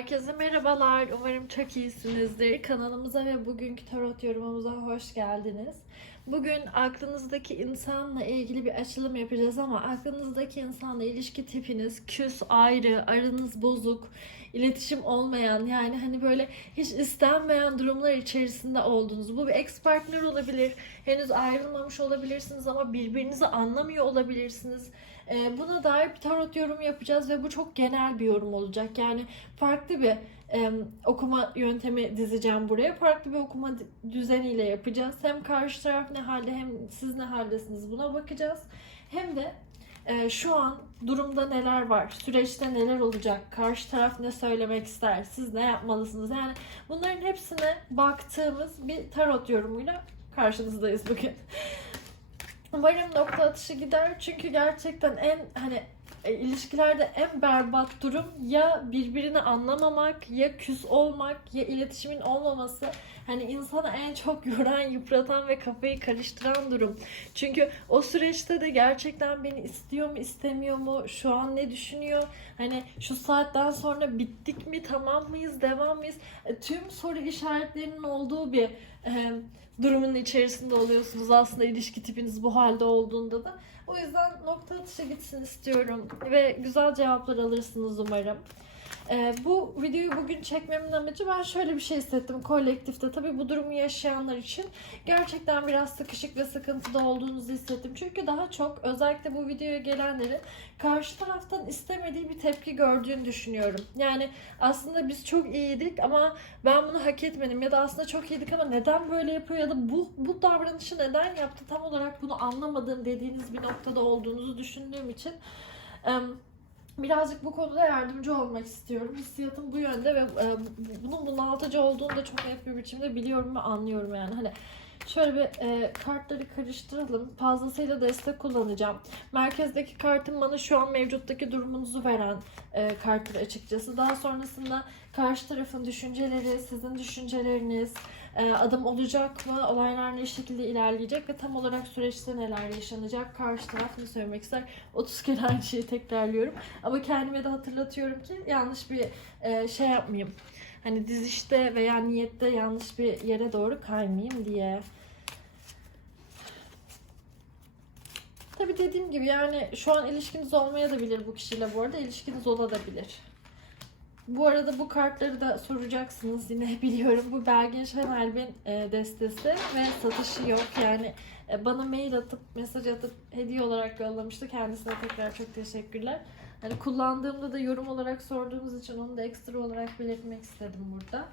Herkese merhabalar. Umarım çok iyisinizdir. Kanalımıza ve bugünkü tarot yorumumuza hoş geldiniz. Bugün aklınızdaki insanla ilgili bir açılım yapacağız ama aklınızdaki insanla ilişki tipiniz küs, ayrı, aranız bozuk, iletişim olmayan yani hani böyle hiç istenmeyen durumlar içerisinde olduğunuz. Bu bir ex partner olabilir. Henüz ayrılmamış olabilirsiniz ama birbirinizi anlamıyor olabilirsiniz. Ee, Buna dair bir tarot yorum yapacağız ve bu çok genel bir yorum olacak. Yani farklı bir okuma yöntemi dizeceğim buraya. Farklı bir okuma düzeniyle yapacağız. Hem karşı taraf ne halde hem siz ne haldesiniz buna bakacağız. Hem de e, şu an durumda neler var, süreçte neler olacak, karşı taraf ne söylemek ister, siz ne yapmalısınız. Yani bunların hepsine baktığımız bir tarot yorumuyla karşınızdayız bugün. Umarım nokta atışı gider. Çünkü gerçekten en hani e, ilişkilerde en berbat durum ya birbirini anlamamak, ya küs olmak, ya iletişimin olmaması. Hani insanı en çok yoran, yıpratan ve kafayı karıştıran durum. Çünkü o süreçte de gerçekten beni istiyor mu, istemiyor mu, şu an ne düşünüyor? Hani şu saatten sonra bittik mi, tamam mıyız, devam mıyız? E, Tüm soru işaretlerinin olduğu bir e, durumun içerisinde oluyorsunuz aslında ilişki tipiniz bu halde olduğunda da. O yüzden nokta atışı gitsin istiyorum ve güzel cevaplar alırsınız umarım. Ee, bu videoyu bugün çekmemin amacı ben şöyle bir şey hissettim kolektifte. Tabii bu durumu yaşayanlar için gerçekten biraz sıkışık ve sıkıntıda olduğunuzu hissettim. Çünkü daha çok özellikle bu videoya gelenlerin karşı taraftan istemediği bir tepki gördüğünü düşünüyorum. Yani aslında biz çok iyiydik ama ben bunu hak etmedim ya da aslında çok iyiydik ama neden böyle yapıyor ya da bu bu davranışı neden yaptı tam olarak bunu anlamadığım dediğiniz bir noktada olduğunuzu düşündüğüm için birazcık bu konuda yardımcı olmak istiyorum. Hissiyatım bu yönde ve e, bunun bunaltıcı olduğunu da çok net bir biçimde biliyorum ve anlıyorum yani. Hani şöyle bir e, kartları karıştıralım. Fazlasıyla destek kullanacağım. Merkezdeki kartım bana şu an mevcuttaki durumunuzu veren e, karttır açıkçası. Daha sonrasında karşı tarafın düşünceleri, sizin düşünceleriniz, adım olacak mı, olaylar ne şekilde ilerleyecek ve tam olarak süreçte neler yaşanacak, karşı taraf ne söylemek ister. 30 kere aynı şeyi tekrarlıyorum. Ama kendime de hatırlatıyorum ki yanlış bir e, şey yapmayayım. Hani dizişte veya niyette yanlış bir yere doğru kaymayayım diye. Tabii dediğim gibi yani şu an ilişkiniz olmaya da bilir bu kişiyle bu arada. ilişkiniz olabilir. Bu arada bu kartları da soracaksınız yine biliyorum. Bu Belgin Şenelbin e, destesi ve satışı yok. Yani e, bana mail atıp mesaj atıp hediye olarak yollamıştı. Kendisine tekrar çok teşekkürler. Hani kullandığımda da yorum olarak sorduğumuz için onu da ekstra olarak belirtmek istedim burada.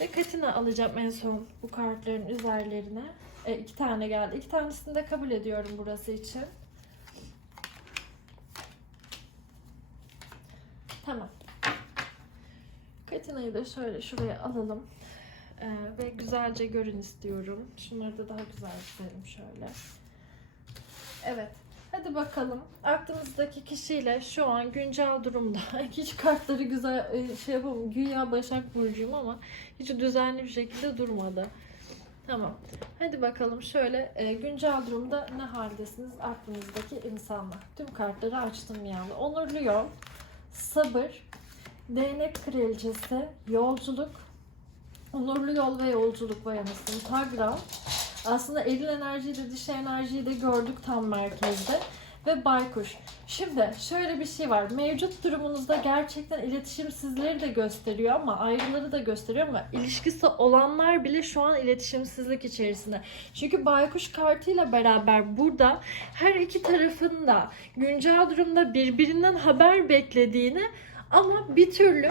Ve katina alacağım en son bu kartların üzerlerine. E, iki tane geldi. İki tanesini de kabul ediyorum burası için. Tamam. Katina'yı da şöyle şuraya alalım. Ee, ve güzelce görün istiyorum. Şunları da daha güzel çizelim şöyle. Evet. Hadi bakalım. Aklınızdaki kişiyle şu an güncel durumda. Hiç kartları güzel e, şey yapamam. Güya Başak Burcu'yum ama hiç düzenli bir şekilde durmadı. Tamam. Hadi bakalım şöyle e, güncel durumda ne haldesiniz aklınızdaki insanlar. Tüm kartları açtım yani. Onurlu yol, sabır, değnek kraliçesi, yolculuk, onurlu yol ve yolculuk vay anasını. Tagra. Aslında eril enerjiyi de dişi enerjiyi de gördük tam merkezde. Ve baykuş. Şimdi şöyle bir şey var. Mevcut durumunuzda gerçekten iletişimsizleri de gösteriyor ama ayrıları da gösteriyor ama ilişkisi olanlar bile şu an iletişimsizlik içerisinde. Çünkü baykuş kartıyla beraber burada her iki tarafın da güncel durumda birbirinden haber beklediğini ama bir türlü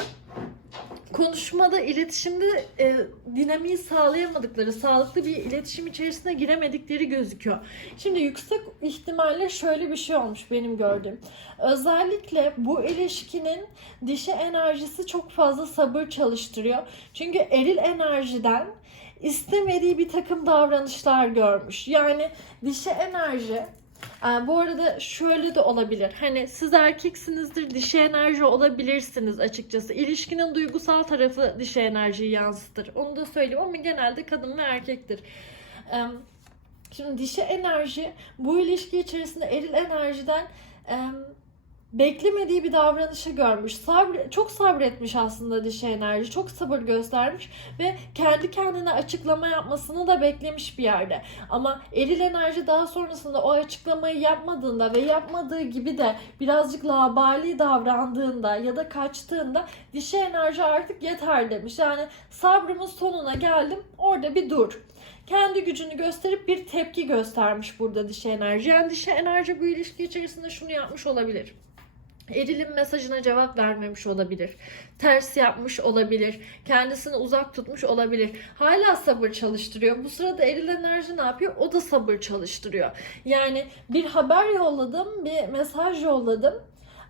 konuşmada, iletişimde e, dinamiği sağlayamadıkları, sağlıklı bir iletişim içerisine giremedikleri gözüküyor. Şimdi yüksek ihtimalle şöyle bir şey olmuş benim gördüğüm. Özellikle bu ilişkinin dişi enerjisi çok fazla sabır çalıştırıyor. Çünkü eril enerjiden istemediği bir takım davranışlar görmüş. Yani dişi enerji bu arada şöyle de olabilir. Hani siz erkeksinizdir, dişi enerji olabilirsiniz açıkçası. İlişkinin duygusal tarafı dişi enerjiyi yansıtır. Onu da söyleyeyim ama genelde kadın ve erkektir. Ee, Şimdi dişi enerji bu ilişki içerisinde eril enerjiden beklemediği bir davranışı görmüş. Sabr çok sabretmiş aslında dişi enerji. Çok sabır göstermiş ve kendi kendine açıklama yapmasını da beklemiş bir yerde. Ama eril enerji daha sonrasında o açıklamayı yapmadığında ve yapmadığı gibi de birazcık labali davrandığında ya da kaçtığında dişi enerji artık yeter demiş. Yani sabrımın sonuna geldim orada bir dur kendi gücünü gösterip bir tepki göstermiş burada dişi enerji. Yani dişi enerji bu ilişki içerisinde şunu yapmış olabilir. Eril'in mesajına cevap vermemiş olabilir. Ters yapmış olabilir. Kendisini uzak tutmuş olabilir. Hala sabır çalıştırıyor. Bu sırada Eril enerji ne yapıyor? O da sabır çalıştırıyor. Yani bir haber yolladım, bir mesaj yolladım.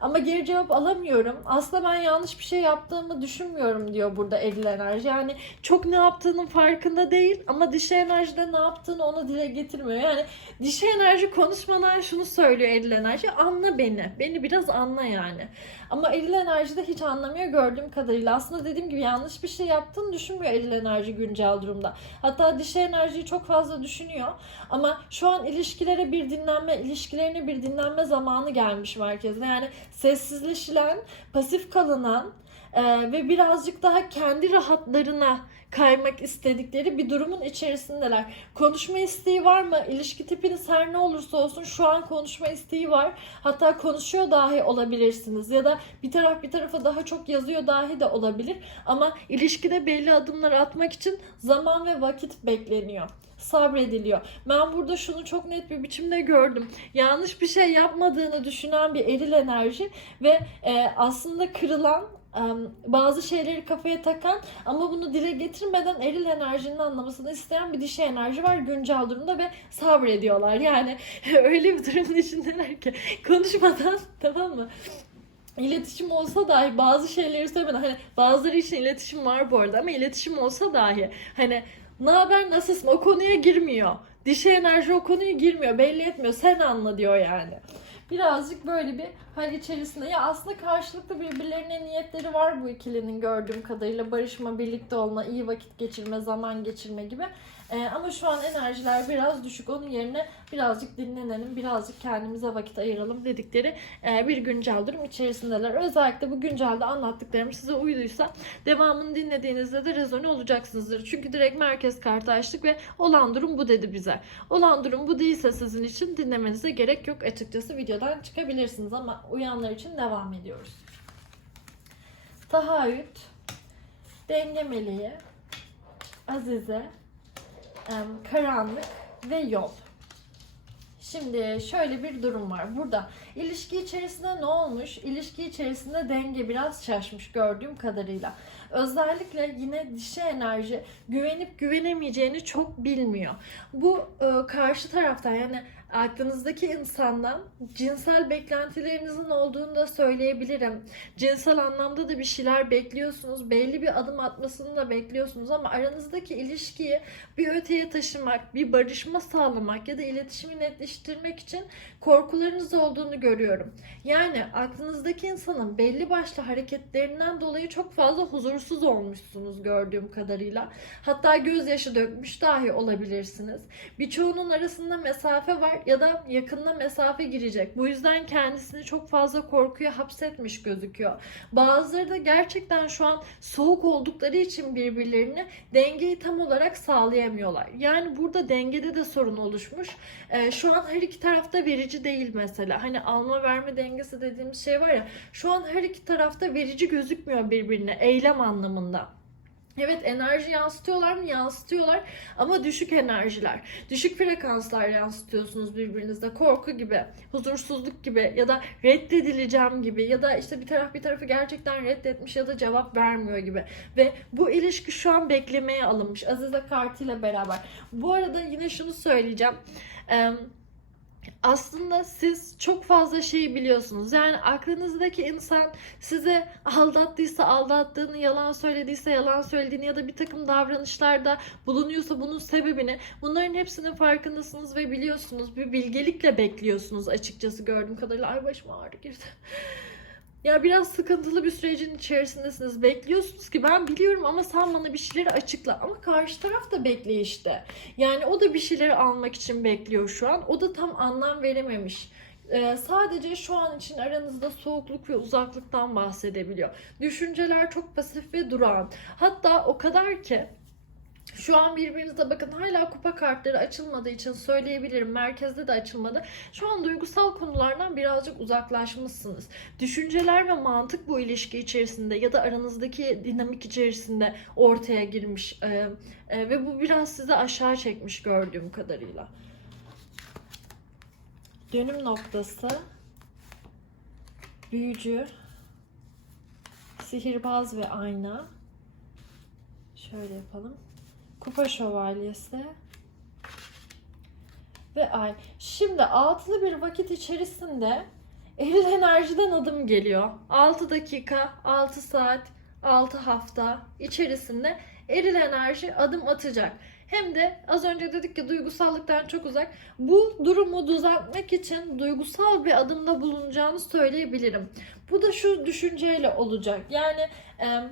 Ama geri cevap alamıyorum. Aslında ben yanlış bir şey yaptığımı düşünmüyorum diyor burada eril enerji. Yani çok ne yaptığının farkında değil ama dişi enerjide ne yaptığını ona dile getirmiyor. Yani dişi enerji konuşmadan şunu söylüyor eril enerji. Anla beni. Beni biraz anla yani. Ama eril enerji de hiç anlamıyor gördüğüm kadarıyla. Aslında dediğim gibi yanlış bir şey yaptığını düşünmüyor eril enerji güncel durumda. Hatta dişi enerjiyi çok fazla düşünüyor. Ama şu an ilişkilere bir dinlenme, ilişkilerine bir dinlenme zamanı gelmiş merkezde. Yani sessizleşilen, pasif kalınan e, ve birazcık daha kendi rahatlarına kaymak istedikleri bir durumun içerisindeler. Konuşma isteği var mı? İlişki tipiniz her ne olursa olsun şu an konuşma isteği var. Hatta konuşuyor dahi olabilirsiniz ya da bir taraf bir tarafa daha çok yazıyor dahi de olabilir. Ama ilişkide belli adımlar atmak için zaman ve vakit bekleniyor sabrediliyor. Ben burada şunu çok net bir biçimde gördüm. Yanlış bir şey yapmadığını düşünen bir eril enerji ve e, aslında kırılan bazı şeyleri kafaya takan ama bunu dile getirmeden eril enerjinin anlamasını isteyen bir dişi enerji var güncel durumda ve sabrediyorlar. Yani öyle bir durumun içindeler ki konuşmadan tamam mı? İletişim olsa dahi bazı şeyleri söylemeden hani bazıları için iletişim var bu arada ama iletişim olsa dahi hani ne haber nasılsın o konuya girmiyor. Dişi enerji o konuya girmiyor belli etmiyor sen anla diyor yani birazcık böyle bir hal içerisinde. Ya aslında karşılıklı birbirlerine niyetleri var bu ikilinin gördüğüm kadarıyla. Barışma, birlikte olma, iyi vakit geçirme, zaman geçirme gibi. Ee, ama şu an enerjiler biraz düşük. Onun yerine birazcık dinlenelim, birazcık kendimize vakit ayıralım dedikleri e, bir güncel durum içerisindeler. Özellikle bu güncelde anlattıklarım size uyduysa devamını dinlediğinizde de rezone olacaksınızdır. Çünkü direkt merkez kartı açtık ve olan durum bu dedi bize. Olan durum bu değilse sizin için dinlemenize gerek yok açıkçası videodan çıkabilirsiniz ama uyanlar için devam ediyoruz. Tahayyüt, denge meleği, azize, karanlık ve yol. Şimdi şöyle bir durum var. Burada ilişki içerisinde ne olmuş? İlişki içerisinde denge biraz şaşmış gördüğüm kadarıyla. Özellikle yine dişi enerji güvenip güvenemeyeceğini çok bilmiyor. Bu e, karşı taraftan yani aklınızdaki insandan cinsel beklentilerinizin olduğunu da söyleyebilirim. Cinsel anlamda da bir şeyler bekliyorsunuz. Belli bir adım atmasını da bekliyorsunuz ama aranızdaki ilişkiyi bir öteye taşımak, bir barışma sağlamak ya da iletişimi netleştirmek için korkularınız olduğunu görüyorum. Yani aklınızdaki insanın belli başlı hareketlerinden dolayı çok fazla huzursuz olmuşsunuz gördüğüm kadarıyla. Hatta gözyaşı dökmüş dahi olabilirsiniz. Birçoğunun arasında mesafe var ya da yakınına mesafe girecek. Bu yüzden kendisini çok fazla korkuya hapsetmiş gözüküyor. Bazıları da gerçekten şu an soğuk oldukları için birbirlerini dengeyi tam olarak sağlayamıyorlar. Yani burada dengede de sorun oluşmuş. Ee, şu an her iki tarafta verici değil mesela. Hani alma verme dengesi dediğimiz şey var ya. Şu an her iki tarafta verici gözükmüyor birbirine eylem anlamında. Evet enerji yansıtıyorlar mı? Yansıtıyorlar ama düşük enerjiler. Düşük frekanslar yansıtıyorsunuz birbirinizde. Korku gibi, huzursuzluk gibi ya da reddedileceğim gibi ya da işte bir taraf bir tarafı gerçekten reddetmiş ya da cevap vermiyor gibi. Ve bu ilişki şu an beklemeye alınmış. Azize kartıyla beraber. Bu arada yine şunu söyleyeceğim. Eee aslında siz çok fazla şeyi biliyorsunuz. Yani aklınızdaki insan size aldattıysa aldattığını, yalan söylediyse yalan söylediğini ya da bir takım davranışlarda bulunuyorsa bunun sebebini bunların hepsinin farkındasınız ve biliyorsunuz. Bir bilgelikle bekliyorsunuz açıkçası gördüğüm kadarıyla. Ay başım ağrı girdi. Ya biraz sıkıntılı bir sürecin içerisindesiniz. Bekliyorsunuz ki ben biliyorum ama sen bana bir şeyleri açıkla. Ama karşı taraf da bekleyişte. Yani o da bir şeyleri almak için bekliyor şu an. O da tam anlam verememiş e, sadece şu an için aranızda soğukluk ve uzaklıktan bahsedebiliyor. Düşünceler çok pasif ve durağan. Hatta o kadar ki şu an birbirinize bakın hala kupa kartları açılmadığı için söyleyebilirim. Merkezde de açılmadı. Şu an duygusal konulardan birazcık uzaklaşmışsınız. Düşünceler ve mantık bu ilişki içerisinde ya da aranızdaki dinamik içerisinde ortaya girmiş. Ee, e, ve bu biraz sizi aşağı çekmiş gördüğüm kadarıyla. Dönüm noktası büyücü sihirbaz ve ayna şöyle yapalım. Kupa şövalyesi ve ay. Şimdi altılı bir vakit içerisinde eril enerjiden adım geliyor. 6 dakika, 6 saat, 6 hafta içerisinde eril enerji adım atacak. Hem de az önce dedik ki duygusallıktan çok uzak. Bu durumu düzeltmek için duygusal bir adımda bulunacağını söyleyebilirim. Bu da şu düşünceyle olacak. Yani e,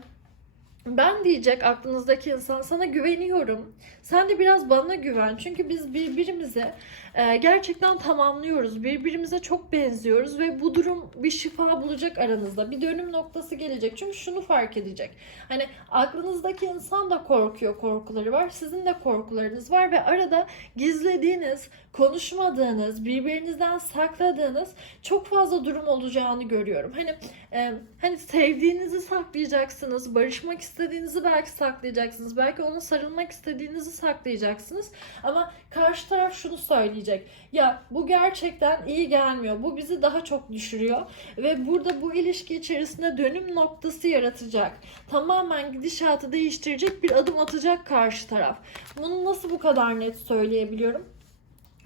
ben diyecek aklınızdaki insan sana güveniyorum. Sen de biraz bana güven. Çünkü biz birbirimize e, gerçekten tamamlıyoruz. Birbirimize çok benziyoruz ve bu durum bir şifa bulacak aranızda. Bir dönüm noktası gelecek. Çünkü şunu fark edecek. Hani aklınızdaki insan da korkuyor, korkuları var. Sizin de korkularınız var ve arada gizlediğiniz, konuşmadığınız, birbirinizden sakladığınız çok fazla durum olacağını görüyorum. Hani e, hani sevdiğinizi saklayacaksınız, barışmak istediğinizi belki saklayacaksınız, belki ona sarılmak istediğinizi saklayacaksınız. Ama karşı taraf şunu söyleyecek. Ya bu gerçekten iyi gelmiyor. Bu bizi daha çok düşürüyor ve burada bu ilişki içerisinde dönüm noktası yaratacak. Tamamen gidişatı değiştirecek bir adım atacak karşı taraf. Bunu nasıl bu kadar net söyleyebiliyorum?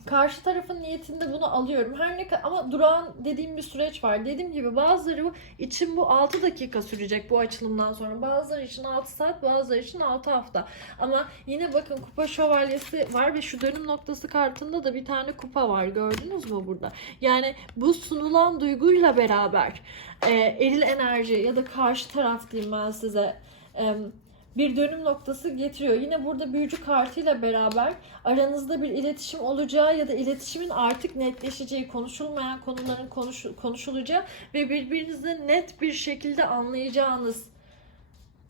Karşı tarafın niyetinde bunu alıyorum. Her ne ka- ama durağan dediğim bir süreç var. Dediğim gibi bazıları için bu 6 dakika sürecek bu açılımdan sonra. Bazıları için 6 saat, bazıları için 6 hafta. Ama yine bakın kupa şövalyesi var ve şu dönüm noktası kartında da bir tane kupa var. Gördünüz mü burada? Yani bu sunulan duyguyla beraber e, eril enerji ya da karşı taraf diyeyim ben size e, bir dönüm noktası getiriyor. Yine burada büyücü kartıyla beraber aranızda bir iletişim olacağı ya da iletişimin artık netleşeceği, konuşulmayan konuların konuş, konuşulacağı ve birbirinizde net bir şekilde anlayacağınız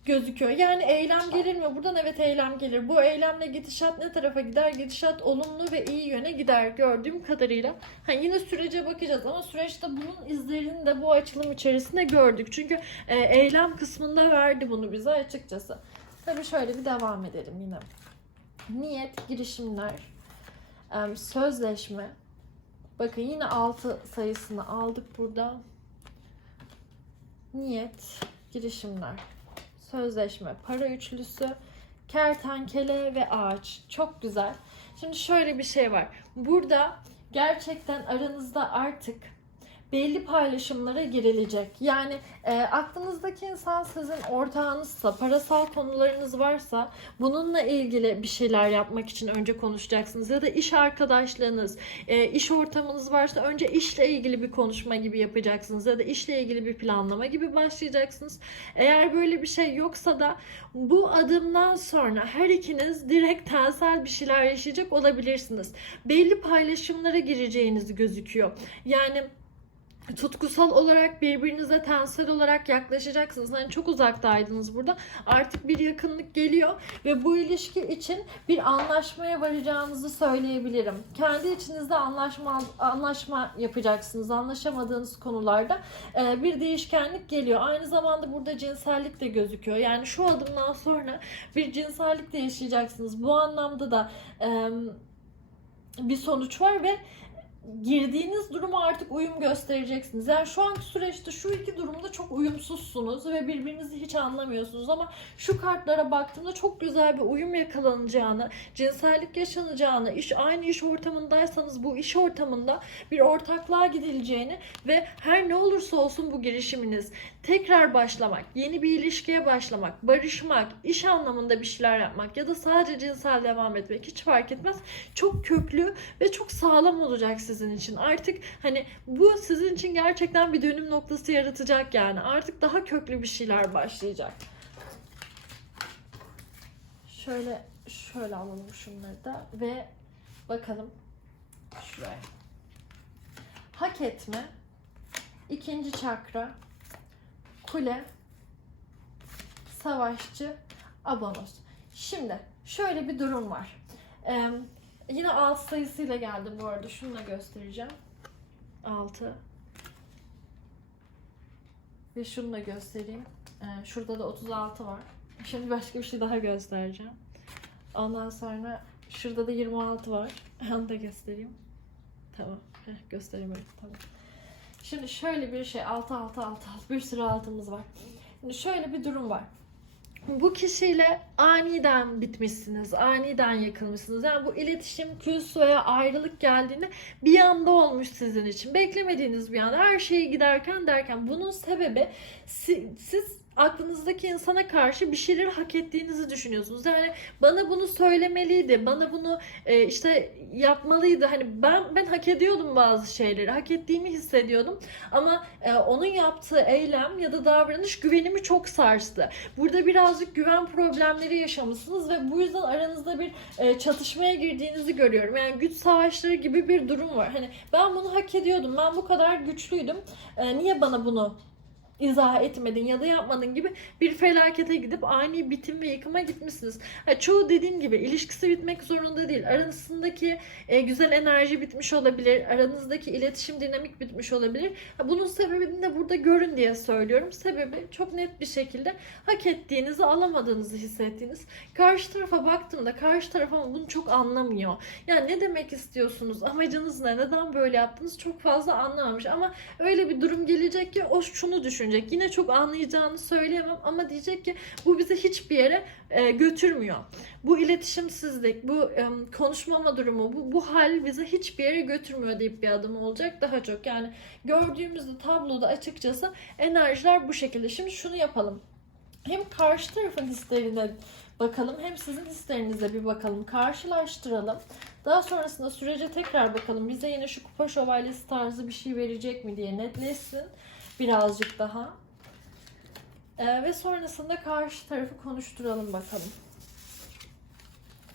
gözüküyor. Yani eylem gelir mi? Buradan evet eylem gelir. Bu eylemle gidişat ne tarafa gider? Gidişat olumlu ve iyi yöne gider gördüğüm kadarıyla. Ha, yine sürece bakacağız ama süreçte bunun izlerini de bu açılım içerisinde gördük. Çünkü e, eylem kısmında verdi bunu bize açıkçası. Tabii şöyle bir devam edelim yine. Niyet, girişimler, em, sözleşme. Bakın yine 6 sayısını aldık burada. Niyet, girişimler, sözleşme, para üçlüsü, kertenkele ve ağaç. Çok güzel. Şimdi şöyle bir şey var. Burada gerçekten aranızda artık belli paylaşımlara girilecek. Yani e, aklınızdaki insan sizin ortağınızsa, parasal konularınız varsa bununla ilgili bir şeyler yapmak için önce konuşacaksınız. Ya da iş arkadaşlığınız, e, iş ortamınız varsa önce işle ilgili bir konuşma gibi yapacaksınız. Ya da işle ilgili bir planlama gibi başlayacaksınız. Eğer böyle bir şey yoksa da bu adımdan sonra her ikiniz direkt tensel bir şeyler yaşayacak olabilirsiniz. Belli paylaşımlara gireceğiniz gözüküyor. Yani tutkusal olarak birbirinize tensel olarak yaklaşacaksınız. Hani çok uzaktaydınız burada. Artık bir yakınlık geliyor ve bu ilişki için bir anlaşmaya varacağınızı söyleyebilirim. Kendi içinizde anlaşma anlaşma yapacaksınız. Anlaşamadığınız konularda e, bir değişkenlik geliyor. Aynı zamanda burada cinsellik de gözüküyor. Yani şu adımdan sonra bir cinsellik de yaşayacaksınız. Bu anlamda da bir sonuç var ve girdiğiniz duruma artık uyum göstereceksiniz. Yani şu anki süreçte şu iki durumda çok uyumsuzsunuz ve birbirinizi hiç anlamıyorsunuz ama şu kartlara baktığımda çok güzel bir uyum yakalanacağını, cinsellik yaşanacağını, iş aynı iş ortamındaysanız bu iş ortamında bir ortaklığa gidileceğini ve her ne olursa olsun bu girişiminiz tekrar başlamak, yeni bir ilişkiye başlamak, barışmak, iş anlamında bir şeyler yapmak ya da sadece cinsel devam etmek hiç fark etmez. Çok köklü ve çok sağlam olacak sizin için. Artık hani bu sizin için gerçekten bir dönüm noktası yaratacak yani. Artık daha köklü bir şeyler başlayacak. Şöyle şöyle alalım şunları da ve bakalım şuraya. hak etme, ikinci çakra, kule, savaşçı, abonos. Şimdi şöyle bir durum var. Ee, yine 6 sayısıyla geldim bu arada. Şunu da göstereceğim. 6. Ve şunu da göstereyim. Ee, şurada da 36 var. Şimdi başka bir şey daha göstereceğim. Ondan sonra şurada da 26 var. Onu da göstereyim. Tamam. Heh, göstereyim öyle. Tamam. Şimdi şöyle bir şey 6 6 6 6 bir sürü altımız var. Şimdi şöyle bir durum var. Bu kişiyle aniden bitmişsiniz, aniden yakılmışsınız. Yani bu iletişim, küs veya ayrılık geldiğinde bir anda olmuş sizin için. Beklemediğiniz bir anda her şey giderken derken bunun sebebi si- siz aklınızdaki insana karşı bir şeyler hak ettiğinizi düşünüyorsunuz. Yani bana bunu söylemeliydi, bana bunu e, işte yapmalıydı. Hani ben ben hak ediyordum bazı şeyleri, hak ettiğimi hissediyordum. Ama e, onun yaptığı eylem ya da davranış güvenimi çok sarstı. Burada birazcık güven problemleri yaşamışsınız ve bu yüzden aranızda bir e, çatışmaya girdiğinizi görüyorum. Yani güç savaşları gibi bir durum var. Hani ben bunu hak ediyordum, ben bu kadar güçlüydüm. E, niye bana bunu izah etmedin ya da yapmadın gibi bir felakete gidip ani bitim ve yıkıma gitmişsiniz. Ha, çoğu dediğim gibi ilişkisi bitmek zorunda değil. Aranızdaki e, güzel enerji bitmiş olabilir. Aranızdaki iletişim dinamik bitmiş olabilir. Bunun sebebini de burada görün diye söylüyorum. Sebebi çok net bir şekilde hak ettiğinizi alamadığınızı hissettiğiniz. Karşı tarafa baktığımda karşı taraf ama bunu çok anlamıyor. Yani ne demek istiyorsunuz? Amacınız ne? Neden böyle yaptınız? Çok fazla anlamamış ama öyle bir durum gelecek ki o şunu düşünecek. Yine çok anlayacağını söyleyemem ama diyecek ki bu bizi hiçbir yere e, götürmüyor. Bu iletişimsizlik, bu e, konuşmama durumu, bu, bu hal bizi hiçbir yere götürmüyor deyip bir adım olacak daha çok. Yani gördüğümüzde tabloda açıkçası enerjiler bu şekilde. Şimdi şunu yapalım. Hem karşı tarafın hislerine bakalım hem sizin hislerinize bir bakalım. Karşılaştıralım. Daha sonrasında sürece tekrar bakalım. Bize yine şu kupa şövalyesi tarzı bir şey verecek mi diye netleşsin. Birazcık daha. Ee, ve sonrasında karşı tarafı konuşturalım bakalım.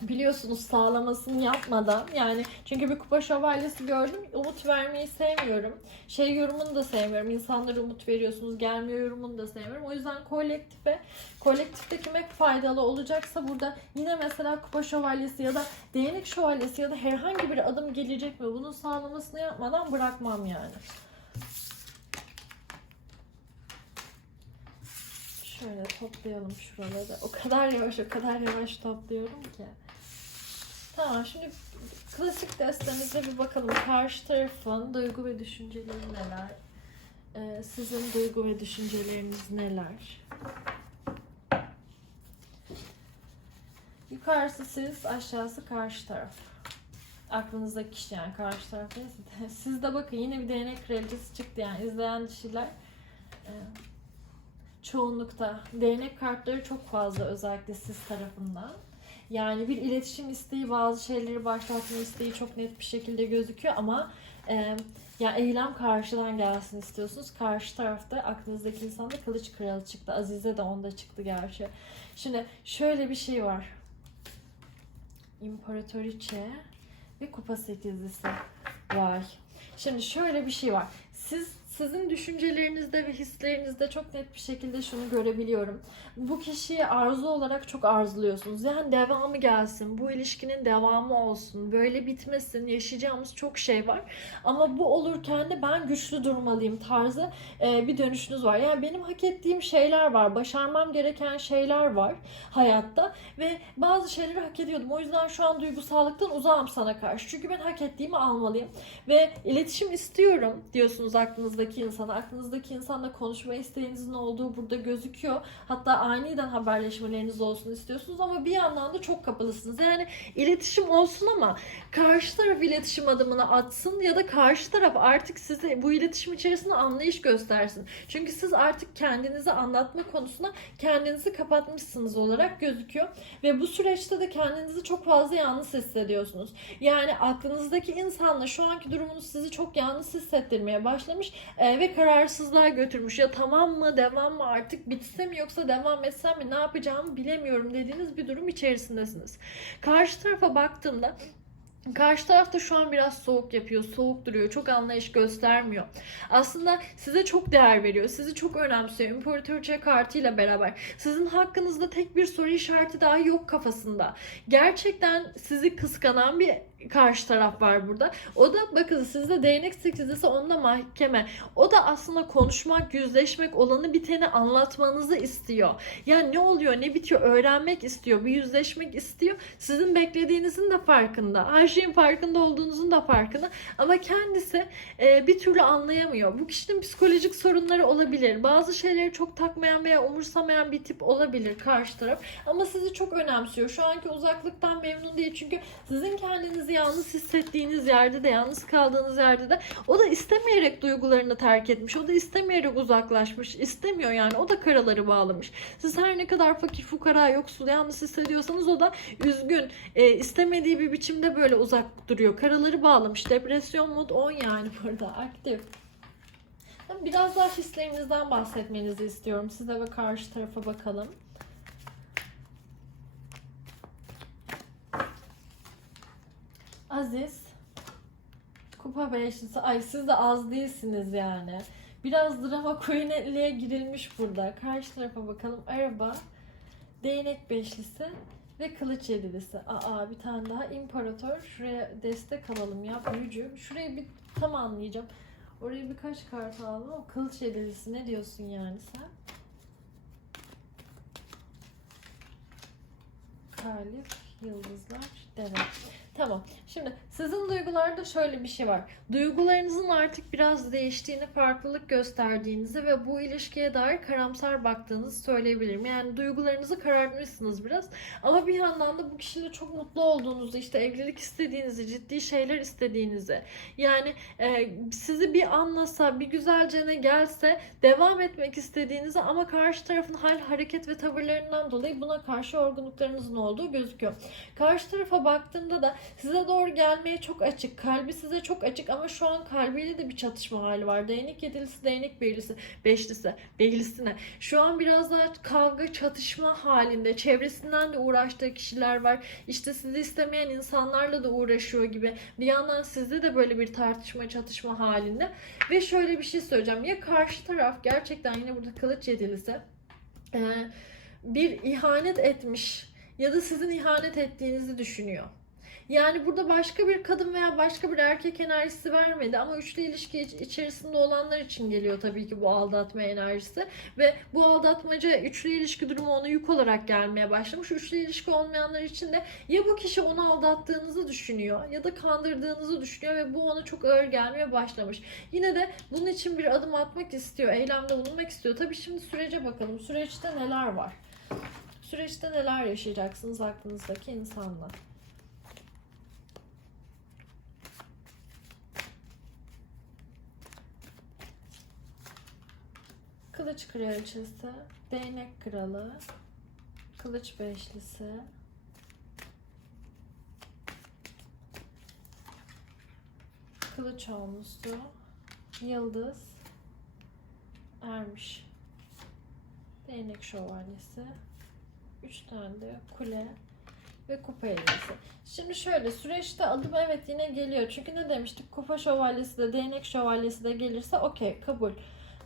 Biliyorsunuz sağlamasını yapmadan yani çünkü bir kupa şövalyesi gördüm umut vermeyi sevmiyorum. Şey yorumunu da sevmiyorum. İnsanlara umut veriyorsunuz gelmiyor yorumunu da sevmiyorum. O yüzden kolektife kolektifte kime faydalı olacaksa burada yine mesela kupa şövalyesi ya da değnek şövalyesi ya da herhangi bir adım gelecek mi bunun sağlamasını yapmadan bırakmam yani. Şöyle toplayalım şuraları. O kadar yavaş, o kadar yavaş topluyorum ki. Tamam, şimdi klasik destemizde bir bakalım. Karşı tarafın duygu ve düşünceleri neler? Ee, sizin duygu ve düşünceleriniz neler? Yukarısı siz, aşağısı karşı taraf. Aklınızdaki kişi yani karşı taraf değil. Siz de bakın yine bir değnek kraliçesi çıktı yani izleyen kişiler. Ee, çoğunlukta değnek kartları çok fazla özellikle siz tarafından. Yani bir iletişim isteği, bazı şeyleri başlatma isteği çok net bir şekilde gözüküyor ama e, ya eylem karşıdan gelsin istiyorsunuz. Karşı tarafta aklınızdaki insanda kılıç kralı çıktı. Azize de onda çıktı gerçi. Şimdi şöyle bir şey var. İmparatoriçe ve kupa sekizlisi. Vay. Şimdi şöyle bir şey var. Siz sizin düşüncelerinizde ve hislerinizde çok net bir şekilde şunu görebiliyorum. Bu kişiyi arzu olarak çok arzuluyorsunuz. Yani devamı gelsin, bu ilişkinin devamı olsun, böyle bitmesin, yaşayacağımız çok şey var. Ama bu olurken de ben güçlü durmalıyım tarzı e, bir dönüşünüz var. Yani benim hak ettiğim şeyler var, başarmam gereken şeyler var hayatta ve bazı şeyleri hak ediyordum. O yüzden şu an duygusallıktan uzağım sana karşı. Çünkü ben hak ettiğimi almalıyım ve iletişim istiyorum diyorsunuz aklınızdaki insana. Aklınızdaki insanla konuşma isteğinizin olduğu burada gözüküyor. Hatta aniden haberleşmeleriniz olsun istiyorsunuz ama bir yandan da çok kapalısınız. Yani iletişim olsun ama karşı taraf iletişim adımını atsın ya da karşı taraf artık size bu iletişim içerisinde anlayış göstersin. Çünkü siz artık kendinizi anlatma konusunda kendinizi kapatmışsınız olarak gözüküyor ve bu süreçte de kendinizi çok fazla yalnız hissediyorsunuz. Yani aklınızdaki insanla şu anki durumunuz sizi çok yalnız hissettirmeye başlamış e, ve kararsızlığa götürmüş. Ya tamam mı, devam mı, artık bitse mi yoksa devam etsem mi, ne yapacağımı bilemiyorum dediğiniz bir durum içerisindesiniz. Karşı tarafa baktığımda Karşı taraf da şu an biraz soğuk yapıyor, soğuk duruyor, çok anlayış göstermiyor. Aslında size çok değer veriyor, sizi çok önemsiyor. İmparatorça kartıyla beraber. Sizin hakkınızda tek bir soru işareti daha yok kafasında. Gerçekten sizi kıskanan bir karşı taraf var burada. O da bakın sizde değnek sekizlisi onda mahkeme. O da aslında konuşmak, yüzleşmek, olanı biteni anlatmanızı istiyor. Yani ne oluyor, ne bitiyor öğrenmek istiyor, bir yüzleşmek istiyor. Sizin beklediğinizin de farkında. Her şeyin farkında olduğunuzun da farkında. Ama kendisi e, bir türlü anlayamıyor. Bu kişinin psikolojik sorunları olabilir. Bazı şeyleri çok takmayan veya umursamayan bir tip olabilir karşı taraf. Ama sizi çok önemsiyor. Şu anki uzaklıktan memnun değil. Çünkü sizin kendinizi yalnız hissettiğiniz yerde de, yalnız kaldığınız yerde de o da istemeyerek duygularını terk etmiş. O da istemeyerek uzaklaşmış. İstemiyor yani. O da karaları bağlamış. Siz her ne kadar fakir fukara yoksul yalnız hissediyorsanız o da üzgün. E, istemediği bir biçimde böyle uzak duruyor. Karaları bağlamış. Depresyon mod 10 yani burada aktif. Biraz daha hislerinizden bahsetmenizi istiyorum. Size ve karşı tarafa bakalım. Aziz. Kupa beşlisi. Ay siz de az değilsiniz yani. Biraz drama queen'liğe girilmiş burada. Karşı tarafa bakalım. Araba. Değnek beşlisi. Ve kılıç yedilisi. Aa bir tane daha imparator. Şuraya destek alalım ya. Büyücü. Şurayı bir tam anlayacağım. Oraya birkaç kart aldım ama kılıç yedilisi ne diyorsun yani sen? Kalif, yıldızlar, deve. Tamam. Şimdi sizin duygularda şöyle bir şey var. Duygularınızın artık biraz değiştiğini, farklılık gösterdiğinizi ve bu ilişkiye dair karamsar baktığınızı söyleyebilirim. Yani duygularınızı karartmışsınız biraz. Ama bir yandan da bu kişiyle çok mutlu olduğunuzu, işte evlilik istediğinizi, ciddi şeyler istediğinizi. Yani e, sizi bir anlasa, bir güzelcene gelse devam etmek istediğinizi ama karşı tarafın hal, hareket ve tavırlarından dolayı buna karşı yorgunluklarınızın olduğu gözüküyor. Karşı tarafa baktığımda da size doğru gelmeye çok açık. Kalbi size çok açık ama şu an kalbiyle de bir çatışma hali var. Değnek yedilisi, değnek birlisi, beşlisi, beylisine. Şu an biraz daha kavga, çatışma halinde. Çevresinden de uğraştığı kişiler var. İşte sizi istemeyen insanlarla da uğraşıyor gibi. Bir yandan sizde de böyle bir tartışma, çatışma halinde. Ve şöyle bir şey söyleyeceğim. Ya karşı taraf gerçekten yine burada kılıç yedilisi bir ihanet etmiş ya da sizin ihanet ettiğinizi düşünüyor. Yani burada başka bir kadın veya başka bir erkek enerjisi vermedi ama üçlü ilişki içerisinde olanlar için geliyor tabii ki bu aldatma enerjisi ve bu aldatmaca üçlü ilişki durumu ona yük olarak gelmeye başlamış. Üçlü ilişki olmayanlar için de ya bu kişi onu aldattığınızı düşünüyor ya da kandırdığınızı düşünüyor ve bu ona çok ağır gelmeye başlamış. Yine de bunun için bir adım atmak istiyor, eylemde bulunmak istiyor. Tabii şimdi sürece bakalım. Süreçte neler var? Süreçte neler yaşayacaksınız aklınızdaki insanla? Kılıç kraliçesi, değnek kralı, kılıç beşlisi, kılıç olmuştu, yıldız, ermiş, değnek şövalyesi, üç tane de kule ve kupa elbise. Şimdi şöyle süreçte adım evet yine geliyor. Çünkü ne demiştik? Kupa şövalyesi de değnek şövalyesi de gelirse okey kabul.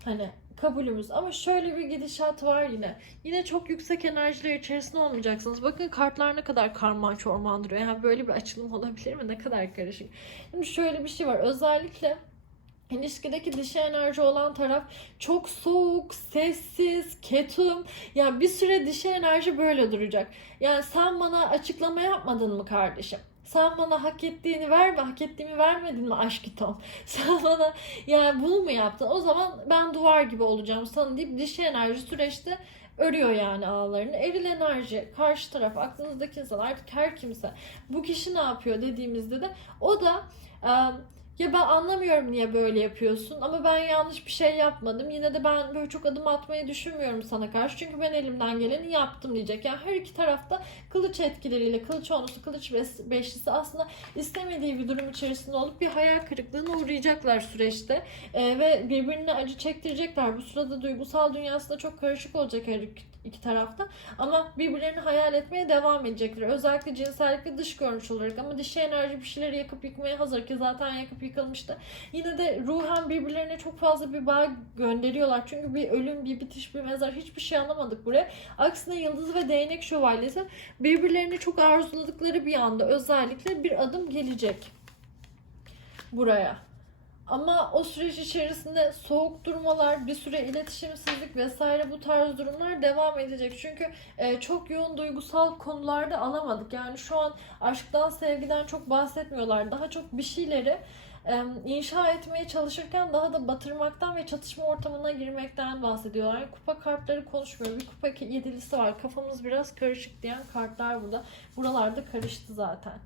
Hani kabulümüz. Ama şöyle bir gidişat var yine. Yine çok yüksek enerjiler içerisinde olmayacaksınız. Bakın kartlar ne kadar karman çorman duruyor. Yani böyle bir açılım olabilir mi? Ne kadar karışık. Şimdi şöyle bir şey var. Özellikle İlişkideki dişi enerji olan taraf çok soğuk, sessiz, ketum. Yani bir süre dişi enerji böyle duracak. Yani sen bana açıklama yapmadın mı kardeşim? Sen bana hak ettiğini verme, hak ettiğimi vermedin mi aşk itom? Sen bana yani bunu mu yaptın? O zaman ben duvar gibi olacağım sana deyip dişi enerji süreçte örüyor yani ağlarını. Eril enerji, karşı taraf, aklınızdaki insan artık her kimse. Bu kişi ne yapıyor dediğimizde de o da ya ben anlamıyorum niye böyle yapıyorsun ama ben yanlış bir şey yapmadım. Yine de ben böyle çok adım atmayı düşünmüyorum sana karşı. Çünkü ben elimden geleni yaptım diyecek. Yani her iki tarafta kılıç etkileriyle kılıç onlusu, kılıç beş- beşlisi aslında istemediği bir durum içerisinde olup bir hayal kırıklığına uğrayacaklar süreçte. Ee, ve birbirine acı çektirecekler. Bu sırada duygusal dünyasında çok karışık olacak her iki, iki tarafta. Ama birbirlerini hayal etmeye devam edecekler. Özellikle cinsellik ve dış görünüş olarak. Ama dişi enerji bir şeyleri yakıp yıkmaya hazır ki zaten yakıp yıkılmıştı. Yine de ruhen birbirlerine çok fazla bir bağ gönderiyorlar. Çünkü bir ölüm, bir bitiş, bir mezar hiçbir şey anlamadık buraya. Aksine Yıldız ve Değnek Şövalyesi birbirlerini çok arzuladıkları bir anda özellikle bir adım gelecek buraya. Ama o süreç içerisinde soğuk durmalar, bir süre iletişimsizlik vesaire bu tarz durumlar devam edecek. Çünkü e, çok yoğun duygusal konularda alamadık. Yani şu an aşktan, sevgiden çok bahsetmiyorlar. Daha çok bir şeyleri inşa etmeye çalışırken daha da batırmaktan ve çatışma ortamına girmekten bahsediyorlar. Kupa kartları konuşmuyor. Bir kupa yedilisi var. Kafamız biraz karışık diyen kartlar burada. Buralarda karıştı zaten.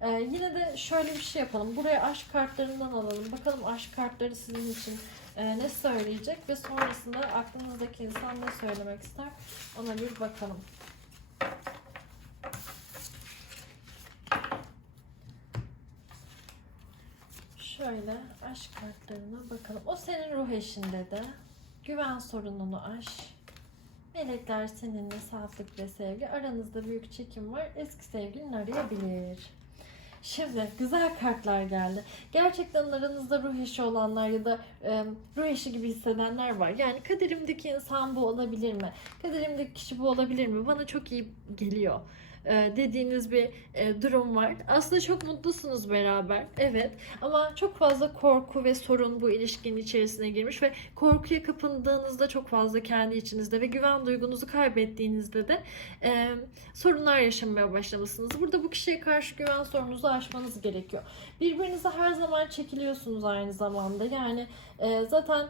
Ee, yine de şöyle bir şey yapalım. Buraya aşk kartlarından alalım. Bakalım aşk kartları sizin için e, ne söyleyecek ve sonrasında aklınızdaki insan ne söylemek ister ona bir bakalım. Şöyle aşk kartlarına bakalım. O senin ruh eşinde de. Güven sorununu aş. Melekler seninle saflık ve sevgi. Aranızda büyük çekim var. Eski sevgilin arayabilir. Şimdi güzel kartlar geldi. Gerçekten aranızda ruh eşi olanlar ya da e, ruh eşi gibi hissedenler var. Yani kaderimdeki insan bu olabilir mi? Kaderimdeki kişi bu olabilir mi? Bana çok iyi geliyor dediğiniz bir e, durum var. Aslında çok mutlusunuz beraber. Evet. Ama çok fazla korku ve sorun bu ilişkinin içerisine girmiş ve korkuya kapındığınızda çok fazla kendi içinizde ve güven duygunuzu kaybettiğinizde de e, sorunlar yaşamaya başlamışsınız. Burada bu kişiye karşı güven sorununuzu aşmanız gerekiyor. Birbirinize her zaman çekiliyorsunuz aynı zamanda. Yani e, zaten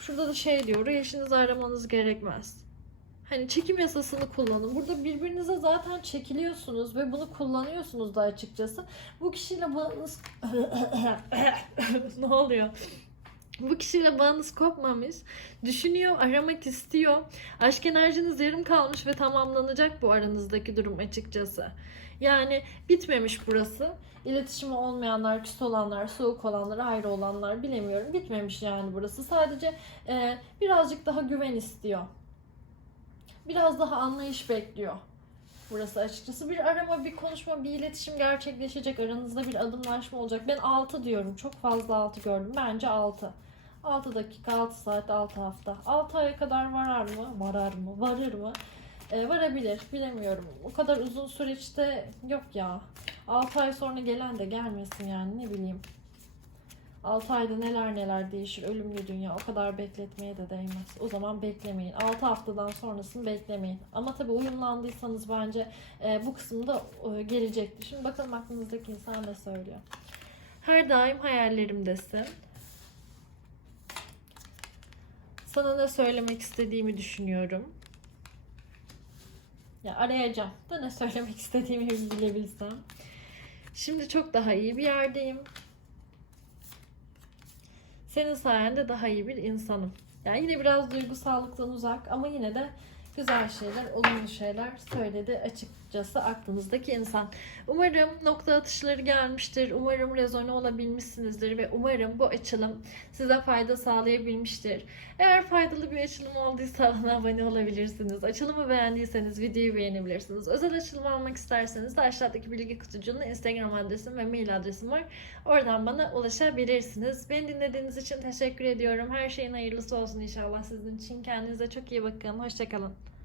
şurada da şey diyor, eşinizi aramanız gerekmez. Hani çekim yasasını kullanın. Burada birbirinize zaten çekiliyorsunuz ve bunu kullanıyorsunuz da açıkçası. Bu kişiyle bağınız... ne oluyor? Bu kişiyle bağınız kopmamış. Düşünüyor, aramak istiyor. Aşk enerjiniz yarım kalmış ve tamamlanacak bu aranızdaki durum açıkçası. Yani bitmemiş burası. İletişimi olmayanlar, küs olanlar, soğuk olanlar, ayrı olanlar bilemiyorum. Bitmemiş yani burası. Sadece e, birazcık daha güven istiyor biraz daha anlayış bekliyor. Burası açıkçası bir arama, bir konuşma, bir iletişim gerçekleşecek. Aranızda bir adımlaşma olacak. Ben 6 diyorum. Çok fazla 6 gördüm. Bence 6. 6 dakika, 6 saat, 6 hafta. 6 aya kadar varar mı? Varar mı? Varır mı? Ee, varabilir. Bilemiyorum. O kadar uzun süreçte yok ya. 6 ay sonra gelen de gelmesin yani ne bileyim. 6 ayda neler neler değişir. Ölümlü dünya. O kadar bekletmeye de değmez. O zaman beklemeyin. 6 haftadan sonrasını beklemeyin. Ama tabii uyumlandıysanız bence e, bu kısımda e, gelecektir. Şimdi bakalım aklınızdaki insan ne söylüyor. Her daim hayallerimdesin. Sana ne söylemek istediğimi düşünüyorum. Ya arayacağım da ne söylemek istediğimi bilebilsem. Şimdi çok daha iyi bir yerdeyim. Senin sayende daha iyi bir insanım. Yani yine biraz duygusallıktan uzak ama yine de güzel şeyler, olumlu şeyler söyledi açıkçası aklınızdaki insan. Umarım nokta atışları gelmiştir. Umarım rezone olabilmişsinizdir ve umarım bu açılım size fayda sağlayabilmiştir. Eğer faydalı bir açılım olduysa bana abone olabilirsiniz. Açılımı beğendiyseniz videoyu beğenebilirsiniz. Özel açılım almak isterseniz de aşağıdaki bilgi kutucuğunda Instagram adresim ve mail adresim var. Oradan bana ulaşabilirsiniz. Beni dinlediğiniz için teşekkür ediyorum. Her şeyin hayırlısı olsun inşallah sizin için. Kendinize çok iyi bakın. Hoşçakalın.